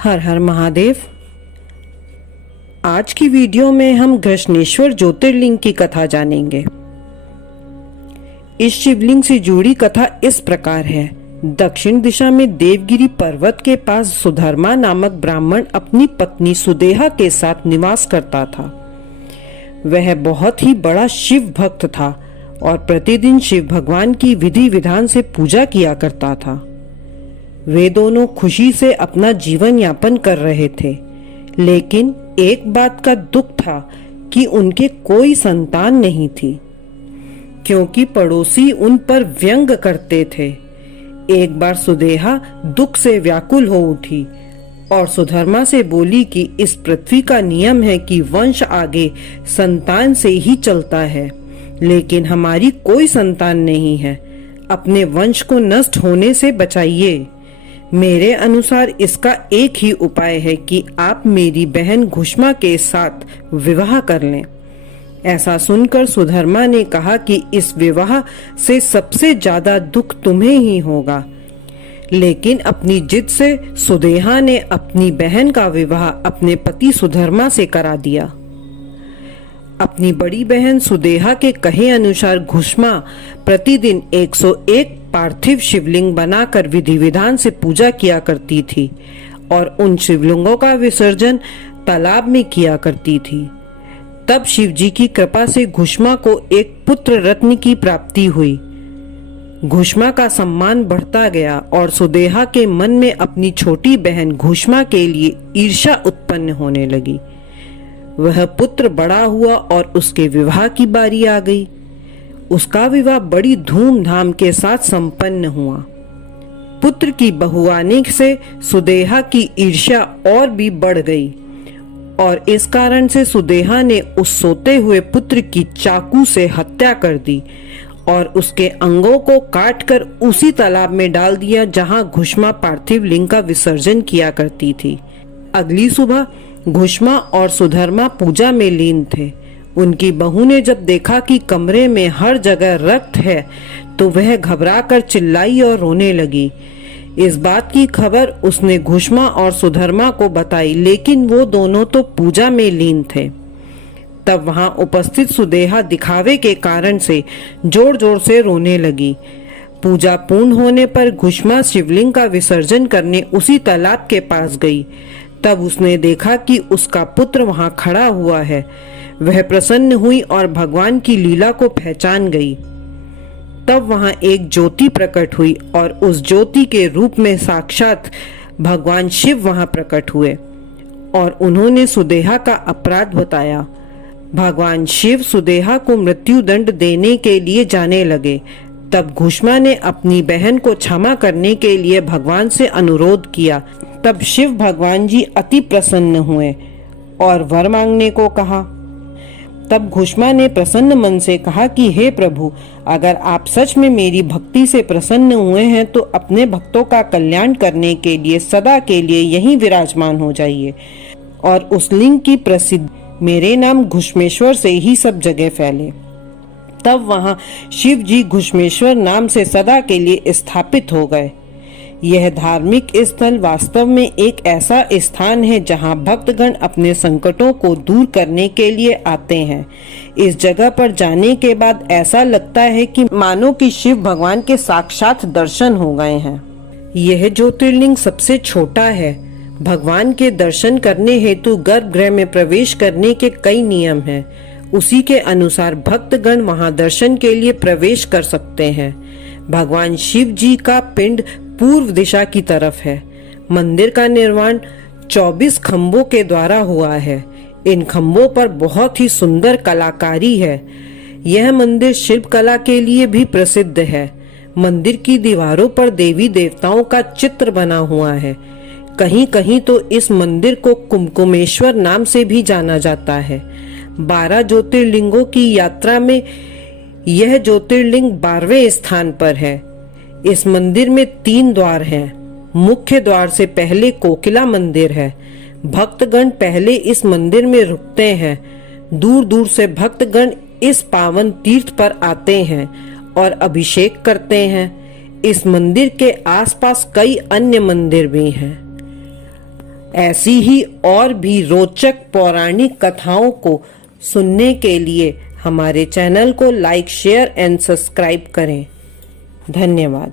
हर हर महादेव। आज की वीडियो में हम घृष्णेश्वर ज्योतिर्लिंग की कथा जानेंगे। इस शिवलिंग से जुड़ी कथा इस प्रकार है। दक्षिण दिशा में देवगिरी पर्वत के पास सुधर्मा नामक ब्राह्मण अपनी पत्नी सुदेहा के साथ निवास करता था। वह बहुत ही बड़ा शिव भक्त था और प्रतिदिन शिव भगवान की विधि विधान से पूजा किया करता था। वे दोनों खुशी से अपना जीवन यापन कर रहे थे, लेकिन एक बात का दुख था कि उनके कोई संतान नहीं थी, क्योंकि पड़ोसी उन पर व्यंग करते थे। एक बार सुदेहा दुख से व्याकुल हो उठी और सुधर्मा से बोली कि इस पृथ्वी का नियम है कि वंश आगे संतान से ही चलता है, लेकिन हमारी कोई संतान नहीं है। अपने वंश को नष्ट होने से बचाइए। मेरे अनुसार इसका एक ही उपाय है कि आप मेरी बहन घुष्मा के साथ विवाह कर लें। ऐसा सुनकर सुधर्मा ने कहा कि इस विवाह से सबसे ज्यादा दुख तुम्हें ही होगा, लेकिन अपनी जिद से सुदेहा ने अपनी बहन का विवाह अपने पति सुधर्मा से करा दिया। अपनी बड़ी बहन सुदेहा के कहे अनुसार घुष्मा प्रतिदिन 101 पार्थिव शिवलिंग बनाकर विधि विधान से पूजा किया करती थी और उन शिवलिंगों का विसर्जन तालाब में किया करती थी। तब शिवजी की कृपा से घुष्मा को एक पुत्र रत्न की प्राप्ति हुई। घुष्मा का सम्मान बढ़ता गया और सुदेहा के मन में अपनी छोटी बहन घुष्मा के लिए ईर्ष्या उत्पन्न होने लगी। वह पुत्र बड़ा हुआ और उसके विवाह की बारी आ गई। उसका विवाह बड़ी धूमधाम के साथ संपन्न हुआ। पुत्र की बहू आने से सुदेहा की ईर्ष्या और भी बढ़ गई और इस कारण से सुदेहा ने उस सोते हुए पुत्र की चाकू से हत्या कर दी और उसके अंगों को काटकर उसी तालाब में डाल दिया जहां घुष्मा पार्थिव लिंग का विसर्जन किया करती थी। अगली सुबह घुष्मा और सुधर्मा पूजा में लीन थे। उनकी बहू ने जब देखा कि कमरे में हर जगह रक्त है तो वह घबराकर चिल्लाई और रोने लगी। इस बात की खबर उसने घुष्मा और सुधर्मा को बताई, लेकिन वो दोनों तो पूजा में लीन थे। तब वहां उपस्थित सुदेहा दिखावे के कारण से जोर जोर से रोने लगी। पूजा पूर्ण होने पर घुष्मा शिवलिंग का विसर्जन करने उसी तालाब के पास गई। तब उसने देखा कि उसका पुत्र वहां खड़ा हुआ है। वह प्रसन्न हुई और भगवान की लीला को पहचान गई। तब वहां एक ज्योति प्रकट हुई और उस ज्योति के रूप में साक्षात भगवान शिव वहां प्रकट हुए और उन्होंने सुदेहा का अपराध बताया। भगवान शिव सुदेहा को मृत्यु दंड देने के लिए जाने लगे। तब घुष्मा ने अपनी बहन को क्षमा करने के लिए भगवान से अनुरोध किया। तब शिव भगवान जी अति प्रसन्न हुए और वर मांगने को कहा। तब घुष्मा ने प्रसन्न मन से कहा कि हे प्रभु, अगर आप सच में मेरी भक्ति से प्रसन्न हुए हैं तो अपने भक्तों का कल्याण करने के लिए सदा के लिए यहीं विराजमान हो जाइए और उस लिंग की प्रसिद्ध मेरे नाम घुष्मेश्वर से ही सब जगह फैले। तब वहां शिव जी घुष्मेश्वर नाम से सदा के लिए स्थापित हो गए। यह धार्मिक स्थल वास्तव में एक ऐसा स्थान है जहां भक्तगण अपने संकटों को दूर करने के लिए आते हैं। इस जगह पर जाने के बाद ऐसा लगता है कि मानो कि शिव भगवान के साक्षात दर्शन हो गए हैं। यह ज्योतिर्लिंग सबसे छोटा है। भगवान के दर्शन करने हेतु गर्भगृह में प्रवेश करने के कई नियम हैं। उसी के अनुसार भक्तगण वहां दर्शन के लिए प्रवेश कर सकते हैं। भगवान शिव जी का पिंड पूर्व दिशा की तरफ है। मंदिर का निर्माण 24 खंभों के द्वारा हुआ है। इन खंभों पर बहुत ही सुंदर कलाकारी है। यह मंदिर शिल्प कला के लिए भी प्रसिद्ध है। मंदिर की दीवारों पर देवी देवताओं का चित्र बना हुआ है। कहीं कहीं तो इस मंदिर को कुमकुमेश्वर नाम से भी जाना जाता है। 12 ज्योतिर्लिंगों की यात्रा में यह ज्योतिर्लिंग 12वें स्थान पर है। इस मंदिर में 3 द्वार हैं। मुख्य द्वार से पहले कोकिला मंदिर है। भक्तगण पहले इस मंदिर में रुकते हैं। दूर दूर से भक्तगण इस पावन तीर्थ पर आते हैं और अभिषेक करते हैं। इस मंदिर के आसपास कई अन्य मंदिर भी हैं। ऐसी ही और भी रोचक पौराणिक कथाओं को सुनने के लिए हमारे चैनल को लाइक, शेयर एंड सब्सक्राइब करें। धन्यवाद।